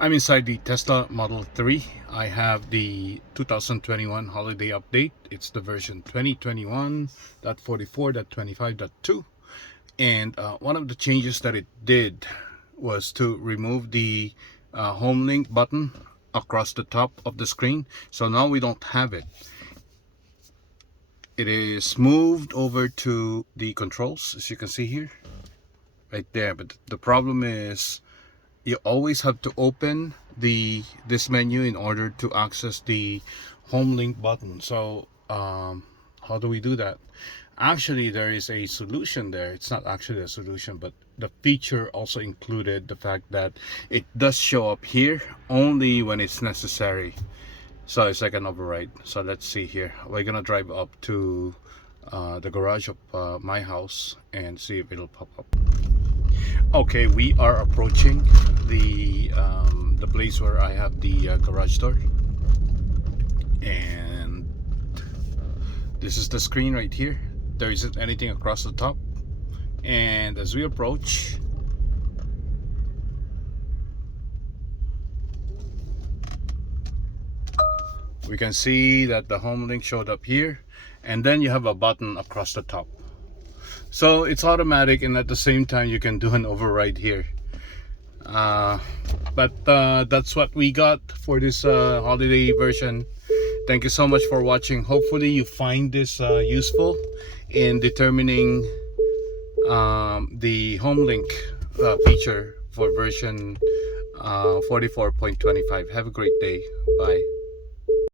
I'm inside the Tesla Model 3. I have the 2021 holiday update. It's the version 2021.44.25.2. And one of the changes that it did was to remove the Homelink button across the top of the screen. So now we don't have it. It is moved over to the controls, as you can see here, right there. But the problem is you always have to open this menu in order to access the home link button. So how do we do that? Actually, there is a solution there. It's not actually a solution, but the feature also included the fact that it does show up here only when it's necessary. So it's like an override. So let's see here. We're gonna drive up to the garage of my house and see if it'll pop up. Okay, we are approaching the place where I have the garage door, and this is the screen right here. There isn't anything across the top, and as we approach, we can see that the home link showed up here, and then you have a button across the top. So it's automatic, and at the same time you can do an override here. But that's what we got for this holiday version. Thank you so much for watching. Hopefully you find this useful in determining the home link feature for version 44.25. Have a great day. Bye.